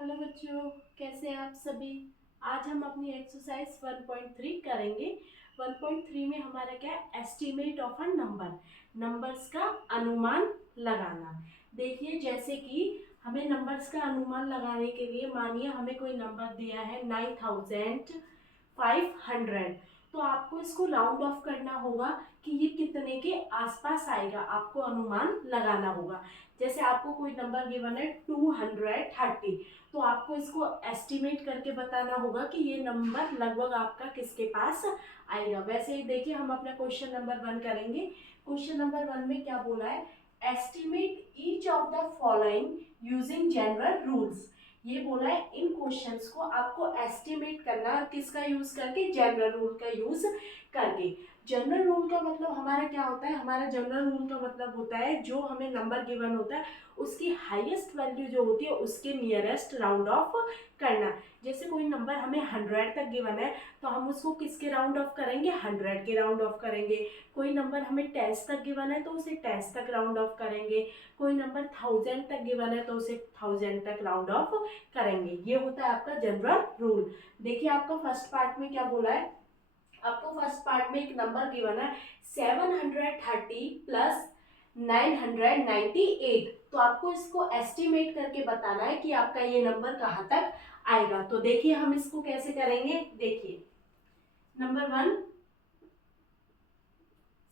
Hello बच्चों, कैसे हैं आप सभी। आज हम अपनी एक्सरसाइज 1.3 करेंगे। 1.3 में हमारा क्या है, estimate of a number, numbers का अनुमान लगाना। देखिए, जैसे कि हमें नंबर्स का अनुमान लगाने के लिए मानिए हमें कोई नंबर दिया है 9500, तो आपको इसको राउंड ऑफ करना होगा कि ये कितने के आसपास आएगा, आपको अनुमान लगाना होगा। जैसे आपको कोई नंबर गिवन है 230, तो आपको इसको एस्टिमेट करके बताना होगा कि ये नंबर लगभग आपका किसके पास आएगा। वैसे ही देखिए, हम अपना क्वेश्चन नंबर 1 करेंगे। क्वेश्चन नंबर 1 में क्या बोला है, estimate each of the following using general rules. ये बोला है इन क्वेश्चंस को आपको एस्टिमेट करना है, किसका यूज करके, जनरल रूल का यूज करके। जनरल रूल का मतलब हमारा क्या होता है, हमारा जनरल रूल का मतलब होता है जो हमें नंबर गिवन होता है उसकी हाईएस्ट वैल्यू जो होती है उसके नियरेस्ट राउंड ऑफ करना। जैसे कोई नंबर हमें 100 तक गिवन है तो हम उसको किसके राउंड ऑफ करेंगे, 100 के राउंड ऑफ करेंगे। कोई नंबर हमें 10 तक गिवन है तो उसे 10 तक राउंड ऑफ करेंगे। कोई नंबर 1000 तक गिवन है तो उसे 1000 तक राउंड ऑफ करेंगे। ये होता है आपका जनरल रूल। देखिए, आपका फर्स्ट पार्ट में क्या बोला है, आपको फर्स्ट पार्ट में एक नंबर गिवन है 730 प्लस 998, तो आपको इसको एस्टिमेट करके बताना है कि आपका ये नंबर कहाँ तक आएगा। तो देखिए हम इसको कैसे करेंगे। देखिए, नंबर 1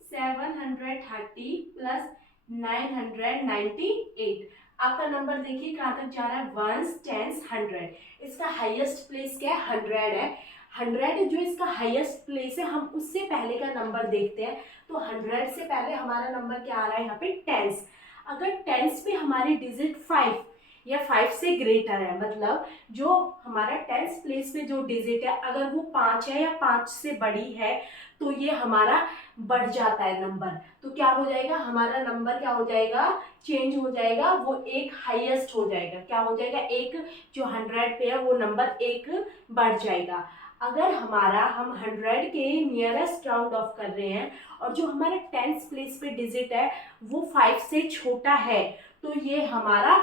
730 प्लस 998, आपका नंबर देखिए कहाँ तक जा रहा है, वंस टेंस 100। इसका हाईएस्ट प्लेस क्या है, 100 है। 100 जो इसका हाईएस्ट प्लेस है, हम उससे पहले का नंबर देखते हैं। तो 100 से पहले हमारा नंबर क्या आ रहा है यहाँ पे, टेंस। अगर टेंस पे हमारी डिजिट 5 या 5 से ग्रेटर है, मतलब जो हमारा टेंस प्लेस पे जो डिजिट है अगर वो 5 है या 5 से बड़ी है तो ये हमारा बढ़ जाता है नंबर। तो क्या हो जाएगा, हमारा नंबर क्या हो जाएगा, चेंज हो जाएगा, वो एक हाईएस्ट हो जाएगा। क्या हो जाएगा, एक जो 100 पे है वो नंबर एक बढ़ जाएगा। अगर हमारा हम 100 के नियरेस्ट राउंड ऑफ कर रहे हैं और जो हमारा टेंथ प्लेस पे डिजिट है वो 5 से छोटा है, तो ये हमारा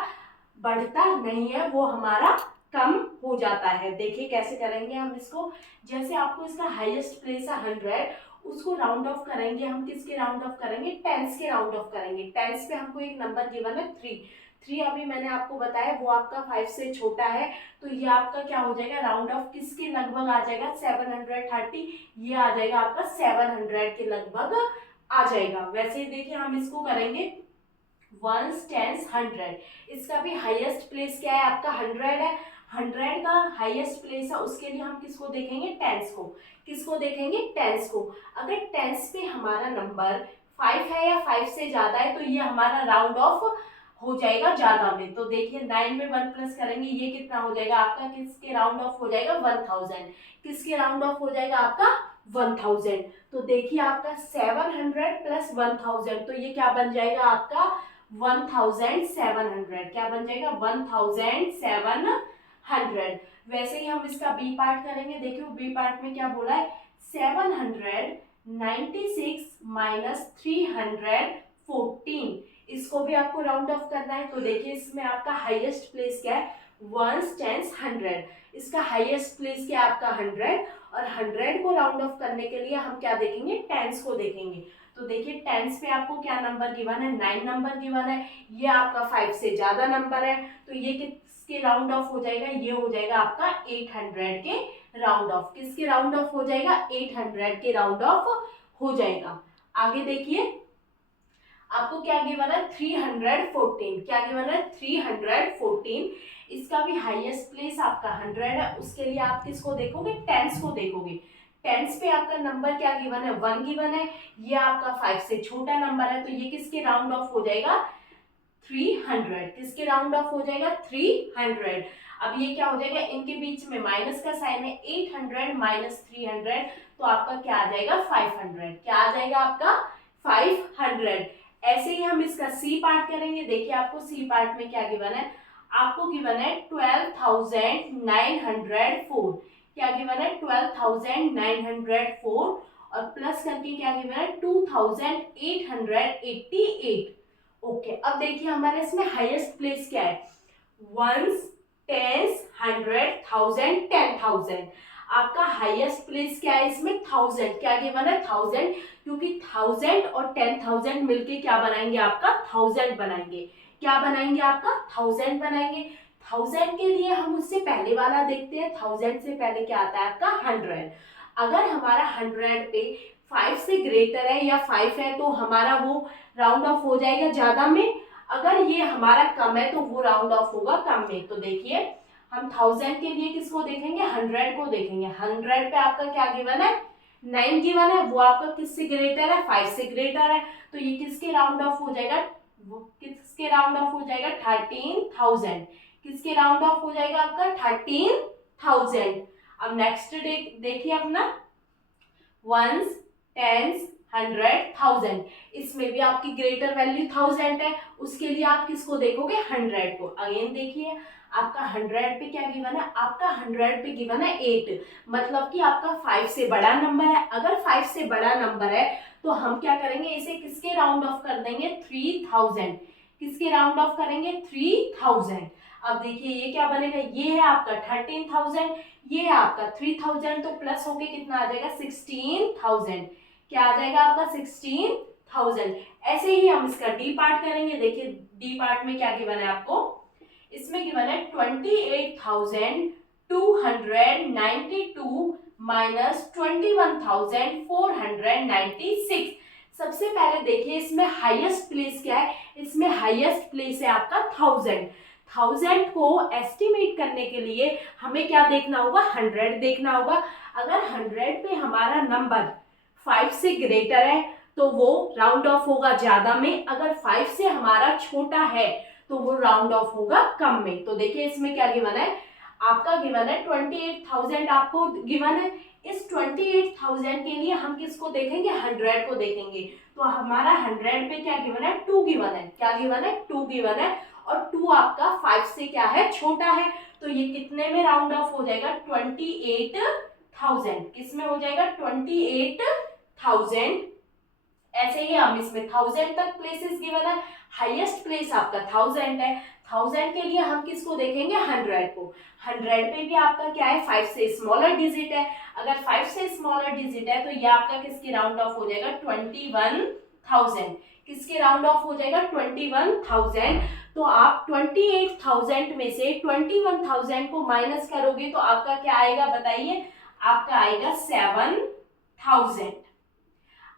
बढ़ता नहीं है, वो हमारा कम हो जाता है। देखिए कैसे करेंगे हम इसको। जैसे आपको इसका हाईएस्ट प्लेस है 100, उसको राउंड ऑफ करेंगे हम, किसके राउंड ऑफ करेंगे, टेंस के राउंड ऑफ करेंगे। टेंस पे हमको एक नंबर गिवन है 3 अभी मैंने आपको बताया वो आपका 5 से छोटा है, तो ये आपका क्या हो जाएगा, राउंड ऑफ किसके लगभग आ जाएगा, 730, ये आ जाएगा आपका 700 के लगभग आ जाएगा। वैसे ही देखिए हम इसको करेंगे वंस टेंस 100, इसका भी हाईएस्ट प्लेस क्या है आपका, 100 है। 100 का हाईएस्ट प्लेस है, उसके लिए हम किसको देखेंगे, टेंस को। किसको देखेंगे, टेंस को। अगर टेंस पे हमारा नंबर 5 है या 5 से ज्यादा है तो ये हमारा राउंड ऑफ हो जाएगा ज्यादा में। तो देखिए 9 में 1 प्लस करेंगे, ये कितना हो जाएगा आपका, किसके राउंड ऑफ हो जाएगा, 1000। किसके राउंड ऑफ हो जाएगा आपका, 1000। तो देखिए आपका 700 प्लस 1000, तो ये क्या बन जाएगा आपका 1700। क्या बन जाएगा, 1700। वैसे ही हम इसका बी पार्ट करेंगे। देखियो बी पार्ट में क्या बोला है, 796 माइनस 314, इसको भी आपको राउंड ऑफ करना है। तो देखिए इसमें आपका हाईएस्ट प्लेस क्या है, वंस टेंस 100, इसका हाईएस्ट प्लेस क्या है आपका 100, और 100 को राउंड ऑफ करने के लिए हम क्या देखेंगे, टेंस को देखेंगे। तो देखिए टेंस पे आपको क्या नंबर गिवन है, 9 नंबर गिवन है, ये आपका 5 से ज्यादा नंबर है, तो ये किसके राउंड ऑफ हो जाएगा, ये हो जाएगा आपका 800 के राउंड ऑफ। किसके राउंड ऑफ हो जाएगा, 800 के राउंड ऑफ हो जाएगा। आगे देखिए आपको क्या गिवन है, 314। क्या गिवन है, 314, इसका भी हाईएस्ट प्लेस आपका 100 है, उसके लिए आप किसको देखोगे, टेंस को देखोगे। टेंस पे आपका नंबर क्या गिवन है, 1 गिवन है, ये आपका 5 से छोटा नंबर है, तो ये किसके राउंड ऑफ हो जाएगा, 300। किसके राउंड ऑफ हो जाएगा, 300। अब ये क्या हो जाएगा, इनके बीच में माइनस का साइन है, 800 माइनस 300, तो आपका क्या आ जाएगा, 500। क्या आ जाएगा आपका 500। ऐसे ही हम इसका सी पार्ट करेंगे। देखिए आपको सी पार्ट में क्या गिवन है, आपको गिवन है 12904। क्या गिवन है, 12904, और प्लस करके क्या गिवन है, 2888। ओके, अब देखिए हमारे इसमें हाईएस्ट प्लेस क्या है, वंस टेंस, 100, 1000, 10,000। आपका हाईएस्ट प्लेस क्या है इसमें? 1000। क्या गिवन है? 1000, क्योंकि 1000 और 10,000 मिलके क्या बनाएंगे? आपका 1000 बनाएंगे। क्या बनाएंगे? आपका 1000 बनाएंगे। 1000 के लिए हम उससे पहले वाला देखते हैं। 1000 से पहले क्या आता है? आपका 100। अगर हमारा 100 पे 5 से ग्रेटर है या 5 है तो हमारा वो राउंड ऑफ हो जाएगा ज्यादा में। अगर ये हमारा कम है तो वो राउंड ऑफ होगा कम में। तो देखिए हम 1000 के लिए किसको देखेंगे? 100 को देखेंगे। 100 पे आपका क्या गिवन है? 9 गिवन है। वो आपका किससे ग्रेटर है? 5 से ग्रेटर है। तो ये किसके राउंड ऑफ हो जाएगा? वो किसके राउंड ऑफ हो जाएगा? 13,000। किसके राउंड ऑफ हो जाएगा? आपका 13,000। अब नेक्स्ट देखिए अपना वंस, टेंस, 100, 1000। इसमें भी आपकी ग्रेटर वैल्यू 1000 है। उसके लिए आप किसको देखोगे? 100 को। अगेन देखिए आपका 100 पे क्या गिवन है? आपका 100 पे गिवन है 8, मतलब कि आपका 5 से बड़ा नंबर है। अगर 5 से बड़ा नंबर है तो हम क्या करेंगे? इसे किसके राउंड ऑफ कर देंगे? 3000। किसके राउंड ऑफ करेंगे? 3000। अब देखिए ये क्या बनेगा? ये है आपका 13,000, ये है आपका 3000, तो प्लस होके कितना आ जाएगा? 16,000। क्या आ जाएगा आपका? 16,000। ऐसे ही हम इसका डी पार्ट करेंगे। देखिए डी पार्ट में क्या गिवन है आपको? इसमें गिवन है 28,292 माइनस 21,496। सबसे पहले देखिए इसमें हाईएस्ट प्लेस क्या है? इसमें हाईएस्ट प्लेस है आपका 1000। 1000 को एस्टिमेट करने के लिए हमें क्या देखना होगा? 100 देखना होगा। अगर 100 पे हमारा नंबर 5 से ग्रेटर है तो वो राउंड ऑफ होगा ज्यादा में। अगर 5 से हमारा छोटा है तो वो राउंड ऑफ होगा कम में। तो देखिए इसमें क्या गिवन है? आपका गिवन है 28,000 आपको गिवन है। इस 28,000 के लिए हम किसको देखेंगे? 100 को देखेंगे। तो हमारा 100 पे क्या गिवन है? 2 गिवन है। क्या गिवन है? 2 गिवन है। और 2 आपका 5 से क्या है? छोटा है। तो ये कितने में राउंड ऑफ हो जाएगा? 28,000। किस में हो जाएगा? 28,000। ऐसे ही हम इसमें 1000 तक प्लेसेस गिवन है। हाईएस्ट प्लेस आपका 1000 है। 1000 के लिए हम किसको देखेंगे? 100 को। 100 पे भी आपका क्या है? 5 से स्मॉलर डिजिट है। अगर 5 से स्मॉलर डिजिट है तो ये आपका किसके राउंड ऑफ हो जाएगा? 21,000। किसके राउंड ऑफ हो जाएगा? 21,000। तो आप 28,000 में से 21,000 को माइनस करोगे तो आपका क्या आएगा? बताइए। आपका आएगा 7,000।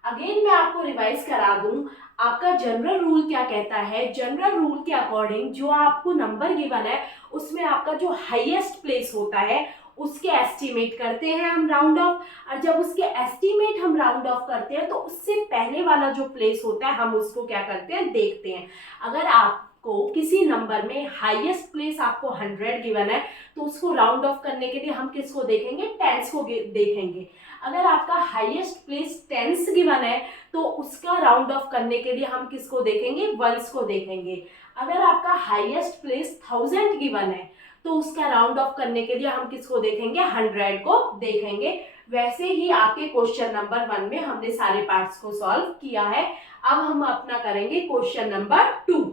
अगेन मैं आपको रिवाइज करा दूं, आपका जनरल रूल क्या कहता है? जनरल रूल के अकॉर्डिंग जो आपको नंबर गिवन है उसमें आपका जो हाईएस्ट प्लेस होता है उसके एस्टिमेट करते हैं हम राउंड ऑफ। और जब उसके एस्टिमेट हम राउंड ऑफ करते हैं तो उससे पहले वाला जो प्लेस होता है हम उसको क्या करते हैं? देखते हैं। अगर आपको किसी नंबर में हाईएस्ट प्लेस आपको 100 गिवन है तो उसको राउंड ऑफ करने के लिए हम किसको देखेंगे? टेंस को देखेंगे। अगर आपका हाईएस्ट प्लेस टेंस गिवन है तो उसका राउंड ऑफ करने के लिए हम किसको देखेंगे? वंस को देखेंगे। अगर आपका हाईएस्ट प्लेस 1000 गिवन है तो उसका राउंड ऑफ करने के लिए हम किसको देखेंगे? 100 को देखेंगे। वैसे ही आपके क्वेश्चन नंबर 1 में हमने सारे पार्ट्स को सॉल्व किया है। अब हम अपना करेंगे क्वेश्चन नंबर 2।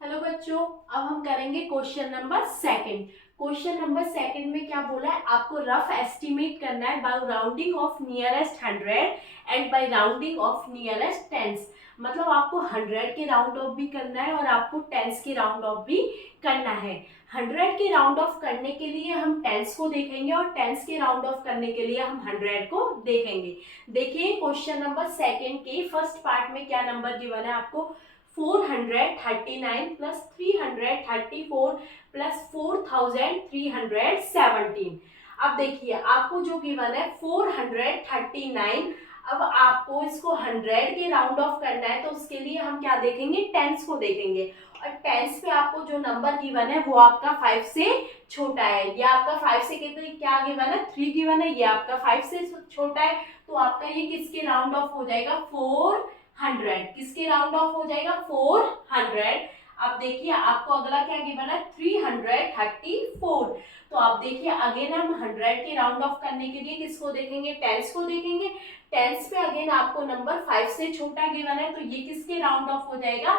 हेलो बच्चों, अब हम करेंगे क्वेश्चन नंबर 2। क्वेश्चन नंबर 2 में क्या बोला है? आपको रफ एस्टिमेट करना है by rounding off nearest 100 and by rounding off nearest tens. मतलब आपको 100 के राउंड ऑफ भी करना है और आपको टेंस के राउंड ऑफ भी करना है। 100 के राउंड ऑफ करने के लिए हम टेंस को देखेंगे और टेंस के राउंड ऑफ करने के लिए हम 100 को देखेंगे। देखिए क्वेश्चन नंबर 2 के फर्स्ट पार्ट में क्या नंबर गिवन है आपको? 439 प्लस 334 प्लस 4317। अब देखिए आपको जो गिवन है 439। अब आपको इसको 100 के राउंड ऑफ करना है तो उसके लिए हम क्या देखेंगे? टेंस को देखेंगे। और टेंस पे आपको जो नंबर गिवन है वो आपका 5 से छोटा है। ये आपका 5 से कितने क्या गिवन है? 3 गिवन है। ये आपका 5 से छोटा है तो आपका ये किसके राउंड ऑफ हो जाएगा? 400। किसके राउंड ऑफ हो जाएगा? 400। अब देखिए आपको अगला क्या गिवन है? 334। तो आप देखिए अगेन हम 100 के राउंड ऑफ करने के लिए किसको देखेंगे? टेंस को देखेंगे। टेंस पे अगेन आपको नंबर 5 से छोटा गिवन है तो ये किसके राउंड ऑफ हो जाएगा?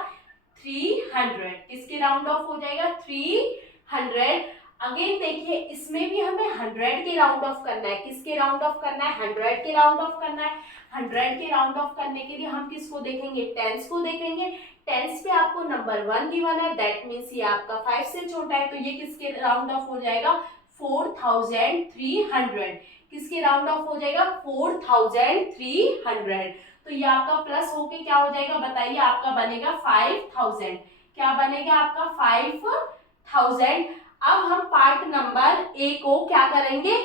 300, किसके राउंड ऑफ हो जाएगा 300। अगेन देखिए इसमें भी हमें 100 के राउंड ऑफ करना है, किसके राउंड ऑफ करना है 100 के राउंड ऑफ करना है। 100 के राउंड ऑफ करने के लिए हम किसको देखेंगे टेंस को देखेंगे। टेंस पे आपको नंबर 1 गिवन है, दैट मीन्स ये आपका 5 से छोटा है, तो ये किसके राउंड ऑफ हो जाएगा 4300, किसके राउंड ऑफ हो जाएगा 4300। तो ये आपका प्लस होके क्या हो जाएगा बताइए, आपका बनेगा 5000, क्या बनेगा आपका 5000। अब हम पार्ट नंबर ए को क्या करेंगे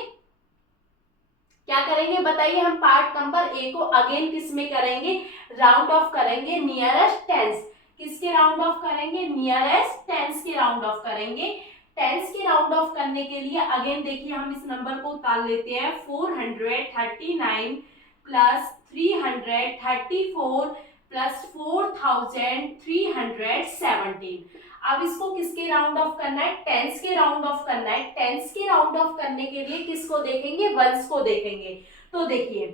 बताइए, हम पार्ट नंबर ए को अगेन किस में करेंगे, राउंड ऑफ करेंगे नियरेस्ट टेंस, किसके राउंड ऑफ करेंगे नियरेस्ट टेंस के राउंड ऑफ करेंगे। टेंस के राउंड ऑफ करने के लिए अगेन देखिए हम इस नंबर को उतार लेते हैं, 439 प्लस 334 प्लस 4317। अब इसको किसके राउंड ऑफ करना है, टेंस के राउंड ऑफ करना है। टेंस के राउंड ऑफ करने के लिए किसको देखेंगे, वंस को देखेंगे। तो देखिए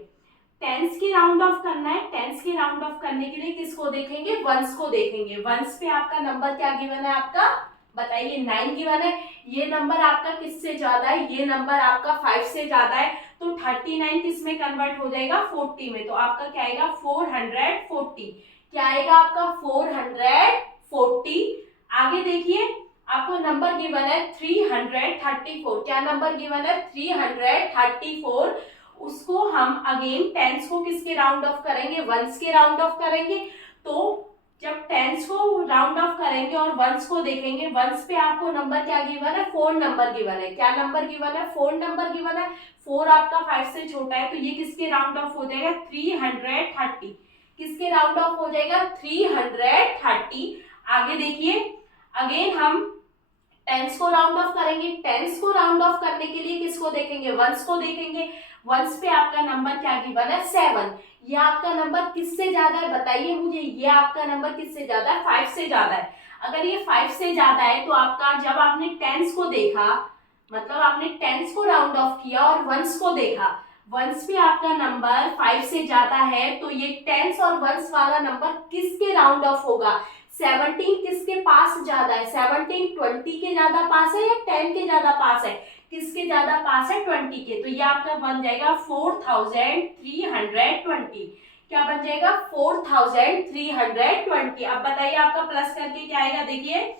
टेंस के राउंड ऑफ करना है, टेंस के राउंड ऑफ करने के लिए किसको देखेंगे, वंस को देखेंगे। वंस पे आपका नंबर क्या गिवन है, आपका बताइए 9 गिवन है। ये नंबर आपका किससे ज्यादा है, ये नंबर आपका 5 से ज्यादा है, तो 39 किस में कन्वर्ट हो जाएगा 40 में, तो आपका क्या आएगा 440, क्या आएगा आपका 440। आगे देखिए आपको नंबर गिवन है 334, क्या नंबर गिवन है 334। उसको हम अगेन टेंस को किसके राउंड ऑफ करेंगे, वंस के राउंड ऑफ करेंगे। तो जब टेंस को राउंड ऑफ करेंगे और वंस को देखेंगे, वंस पे आपको नंबर क्या गिवन है 4 नंबर गिवन है, क्या नंबर गिवन है 4 नंबर गिवन है। 4 आपका 5 से छोटा है, तो ये किसके राउंड ऑफ हो जाएगा 330, किसके राउंड ऑफ हो जाएगा 330। आगे देखिए अगेन हम टेंस को राउंड ऑफ करेंगे। टेंस को राउंड ऑफ करने के लिए किसको देखेंगे, वंस को देखेंगे। वंस पे आपका नंबर क्या गिवन है 7, ये आपका नंबर किससे ज्यादा है बताइए मुझे, ये आपका नंबर किससे ज्यादा है 5 से ज्यादा है। अगर ये 5 से ज्यादा है तो आपका जब आपने टेंस को देखा, मतलब आपने टेंस को राउंड ऑफ किया और वंस को देखा, वंस पे आपका नंबर 5 से ज्यादा है, तो ये टेंस और वंस वाला नंबर किसके राउंड ऑफ होगा, 17 किसके पास ज्यादा है, 17 20 के ज्यादा पास है या 10 के ज्यादा पास है, किसके ज्यादा पास है 20 के। तो ये आपका बन जाएगा 4320, क्या बन जाएगा 4320। अब बताइए आपका प्लस करके क्या आएगा, देखिए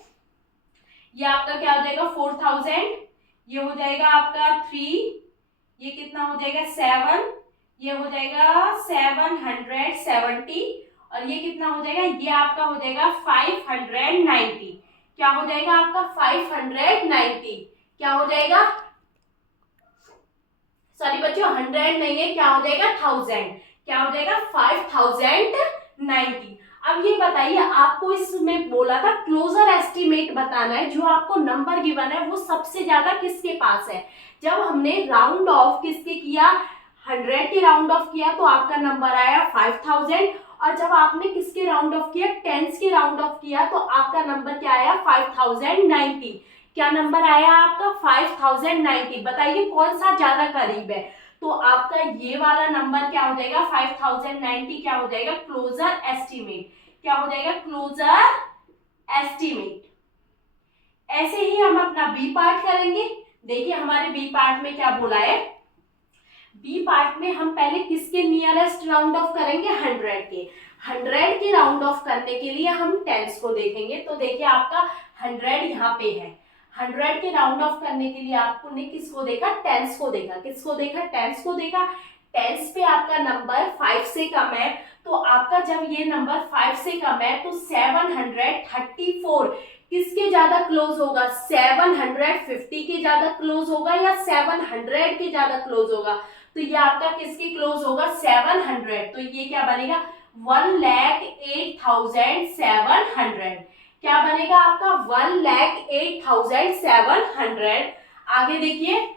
ये आपका क्या हो जाएगा 4000, ये हो जाएगा आपका 3, ये कितना हो जाएगा 7, ये हो जाएगा 770, और ये कितना हो जाएगा, ये आपका हो जाएगा 590, क्या हो जाएगा आपका 590, क्या हो जाएगा, सॉरी बच्चों 100 नहीं है, क्या हो जाएगा 1000, क्या हो जाएगा 5090। अब ये बताइए आपको इसमें बोला था क्लोजर एस्टिमेट बताना है, जो आपको नंबर गिवन है वो सबसे ज्यादा किसके पास है। जब हमने राउंड ऑफ किसके किया 100 के राउंड ऑफ किया तो आपका नंबर आया 5000, और जब आपने किसके राउंड ऑफ किया टेंस के राउंड ऑफ किया तो आपका नंबर क्या आया 5090, क्या नंबर आया आपका 5090। बताइए कौन सा ज्यादा करीब है, तो आपका ये वाला नंबर क्या हो जाएगा 5090, क्या हो जाएगा क्लोजर एस्टिमेट, क्या हो जाएगा क्लोजर एस्टिमेट। ऐसे ही हम अपना बी पार्ट करेंगे। देखिए हमारे बी पार्ट में क्या बोला है, बी पार्ट में हम पहले किसके नियरेस्ट राउंड ऑफ करेंगे 100 के। 100 के राउंड ऑफ करने के लिए हम टेंस को देखेंगे। तो देखिए आपका 100 यहाँ पे है, 100 के राउंड ऑफ करने के लिए आपको ने किसको देखा टेंस को देखा, किसको देखा टेंस को देखा। टेंस पे आपका नंबर 5 से कम है, तो आपका जब ये नंबर 5 से कम है तो 734 किसके ज्यादा क्लोज होगा, 750 के ज्यादा क्लोज होगा या 700 के ज्यादा क्लोज होगा। तो ये आपका किसके क्लोज होगा 700, तो ये क्या बनेगा 1,08,700, क्या बनेगा आपका 1,08,700। आगे देखिए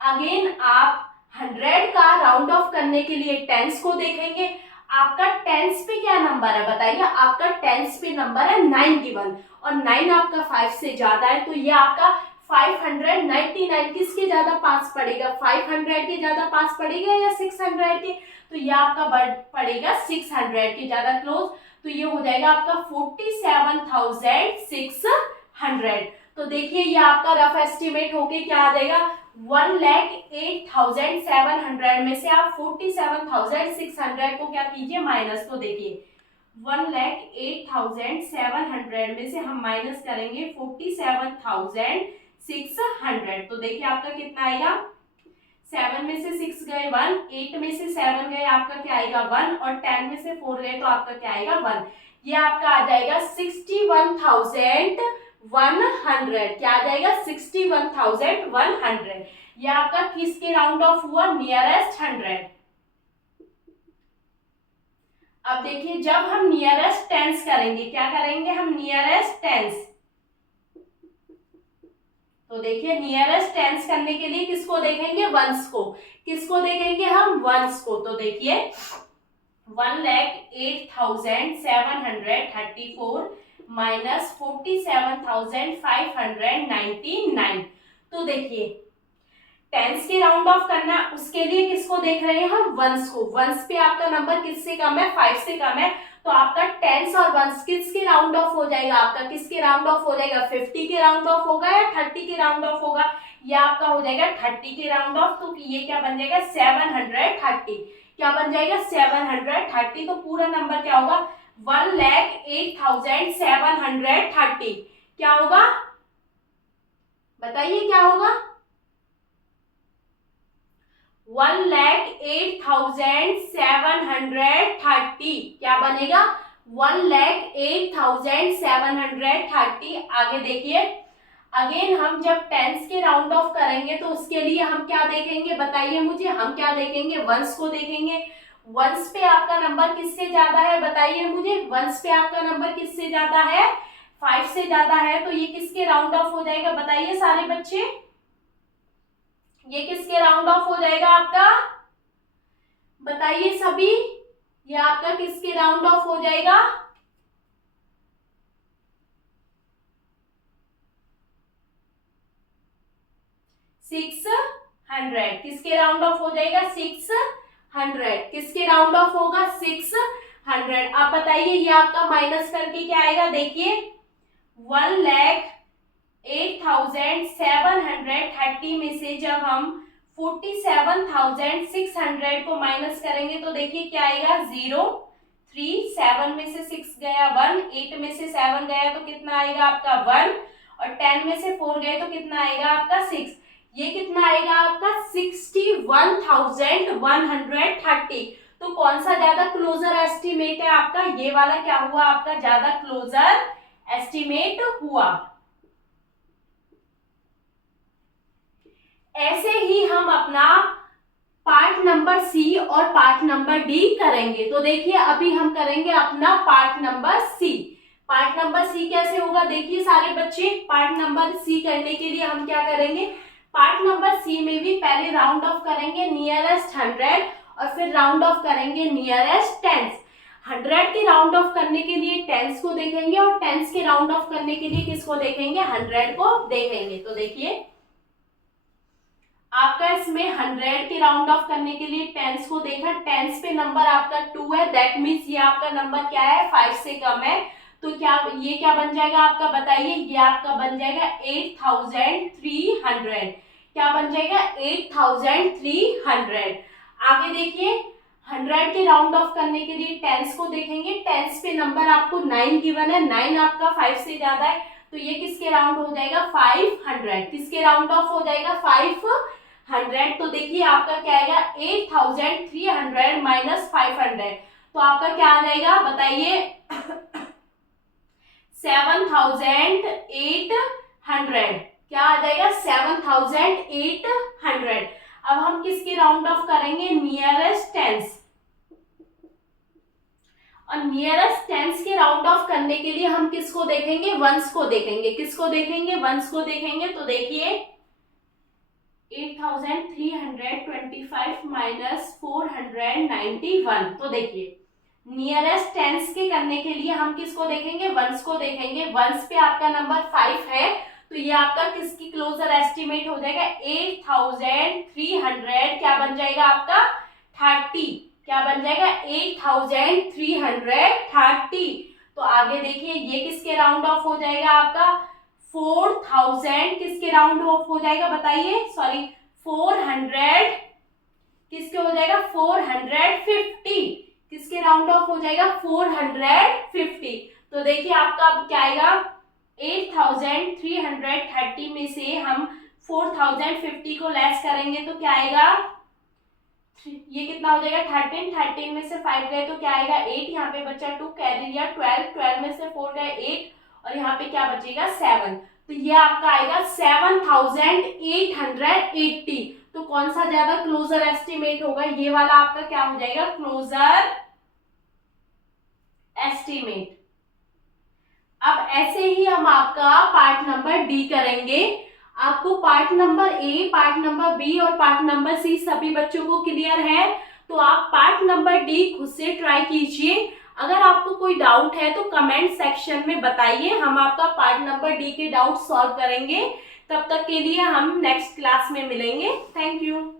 अगेन आप 100 का राउंड ऑफ करने के लिए टेंस को देखेंगे। आपका टेंस पे क्या नंबर है बताइए, आपका टेंस पे नंबर है 9 गिवन, और 9 आपका 5 से ज्यादा है, तो ये आपका 599 किसके ज्यादा पास पड़ेगा, 500 के ज्यादा पास पड़ेगा या 600 के, तो ये आपका पड़ेगा 600 के ज्यादा क्लोज। तो ये हो जाएगा आपका 47,600। तो देखिए ये आपका रफ एस्टिमेट होके क्या आ जाएगा, 1,08,700 में से आप 47,600 को क्या कीजिए, माइनस। तो देखिए 1,08,700 में से हम माइनस करेंगे 47,600। तो देखिए आपका कितना आएगा, 7 में से 6 गए 1, 8 में से 7 गए आपका क्या आएगा 1, और 10 में से 4 गए तो आपका क्या आएगा 1। ये आपका आ जाएगा 61,100। क्या आ जाएगा 61,100। ये आपका किसके राउंड ऑफ हुआ, नियरेस्ट 100। अब देखिए जब हम नियरेस्ट टेंस करेंगे, क्या करेंगे हम, नियरेस्ट टेंस। तो देखिए नियरेस्ट टेंस करने के लिए किसको देखेंगे, वंस को। किसको देखेंगे हम, वंस को। तो देखिए 1,08,734 माइनस 47,599। तो देखिए टेंस के राउंड ऑफ करना, उसके लिए किसको देख रहे हैं हम, वंस को। वंस पे आपका नंबर किससे कम है, 5 से कम है, तो आपका टेंस और वंस किसके राउंड ऑफ हो जाएगा, आपका किसके राउंड ऑफ हो जाएगा, 50 के राउंड ऑफ होगा या 30 के राउंड ऑफ होगा, या आपका हो जाएगा 30 के राउंड ऑफ। तो ये क्या बन जाएगा 730। क्या बन जाएगा 730। तो पूरा नंबर क्या होगा, 1,08,730। क्या होगा बताइए, क्या होगा, 1,08,730। क्या बनेगा 1,08,730। आगे देखिए अगेन हम जब टेंस के राउंड ऑफ करेंगे तो उसके लिए हम क्या देखेंगे, बताइए मुझे, हम क्या देखेंगे, वंस को देखेंगे। वंस पे आपका नंबर किससे ज्यादा है, बताइए मुझे, वंस पे आपका नंबर किससे ज्यादा है, 5 से ज्यादा है। तो ये किसके राउंड ऑफ हो जाएगा, बताइए सारे बच्चे, ये किसके राउंड ऑफ हो जाएगा आपका, बताइए सभी, ये आपका किसके राउंड ऑफ हो जाएगा, सिक्स हंड्रेड। किसके राउंड ऑफ हो जाएगा, 600। किसके राउंड ऑफ होगा, 600। आप बताइए ये आपका माइनस करके क्या आएगा, देखिए 1,08,730 में से जब हम 47,600 को माइनस करेंगे तो देखिए क्या आएगा, 0, 3, 7 में से 6 गया 1, 8 में से 7 गया तो कितना आएगा आपका 1, और 10 में से 4 गए तो कितना आएगा आपका 6। ये कितना आएगा आपका 61,130। तो कौन सा ज्यादा क्लोजर एस्टिमेट है आपका, ये वाला क्या हुआ आपका ज्यादा क्लोजर एस्टिमेट हुआ। ऐसे ही हम अपना पार्ट नंबर सी और पार्ट नंबर डी करेंगे। तो देखिए अभी हम करेंगे अपना part number C. Part number C कैसे होगा, देखिए सारे बच्चे, पार्ट नंबर सी करने के लिए हम क्या करेंगे, पार्ट नंबर सी में भी पहले राउंड ऑफ करेंगे नियरेस्ट 100 और फिर राउंड ऑफ करेंगे नियरेस्ट टेंस। 100 के राउंड ऑफ करने के लिए टेंस को देखेंगे और टेंस के राउंड ऑफ करने के लिए किसको देखेंगे, 100 को देखेंगे। तो देखिए आपका इसमें 100 के राउंड ऑफ करने के लिए टेंस को देखा, टेंस पे नंबर आपका 2 है, दैट मीन्स ये आपका नंबर क्या है, 5 से कम है। तो क्या ये क्या बन जाएगा आपका, बताइए, ये आपका बन जाएगा 8,300। क्या बन जाएगा 8,300। आगे देखिए 100 के राउंड ऑफ करने के लिए टेंस को देखेंगे, टेंस पे नंबर आपको 9 गिवन है, 9 आपका 5 से ज्यादा है, तो ये किसके राउंड हो जाएगा 500। किसके राउंड ऑफ हो जाएगा 500। तो देखिए आपका क्या आएगा 8,300 माइनस 500, तो आपका क्या आ जाएगा बताइए 7,800। क्या आ जाएगा 7,800। अब हम किसके राउंड ऑफ करेंगे, नियरेस्ट टेंस। और नियरेस्ट टेंस के राउंड ऑफ करने के लिए हम किसको देखेंगे, वंस को देखेंगे। किसको देखेंगे, वंस को देखेंगे। तो देखिए 8,325 माइनस 491। तो देखिए नियरेस्ट टेंस के करने के लिए हम किसको देखेंगे, वंस को देखेंगे। वंस पे आपका नंबर 5 है, तो ये आपका किसकी क्लोजर एस्टिमेट हो जाएगा 8,300। क्या बन जाएगा आपका 30। क्या बन जाएगा 8330। तो आगे देखिए ये किसके राउंड ऑफ हो जाएगा आपका 4000 किसके राउंड ऑफ हो जाएगा बताइए, सॉरी 400 किसके हो जाएगा 450 किसके राउंड ऑफ हो जाएगा 450। तो देखिए आपका अब क्या आएगा 8330 में से हम 4050 को लेस करेंगे तो क्या आएगा, ये कितना हो जाएगा 13 में से 5 गए तो क्या आएगा 8, यहाँ पे बचा 2 कैरी लिया 12 में से 4 गए 8 और यहाँ पे क्या बचेगा 7। तो ये आपका आएगा 7880। तो कौन सा ज्यादा क्लोजर एस्टिमेट होगा, ये वाला आपका क्या हो जाएगा क्लोजर एस्टिमेट। अब ऐसे ही हम आपका पार्ट नंबर डी करेंगे। आपको part number A, part number B और पार्ट नंबर सी सभी बच्चों को क्लियर है, तो आप पार्ट नंबर डी खुद से ट्राई कीजिए। अगर आपको कोई डाउट है तो कमेंट सेक्शन में बताइए, हम आपका पार्ट नंबर डी के डाउट सॉल्व करेंगे। तब तक के लिए हम नेक्स्ट क्लास में मिलेंगे। Thank you.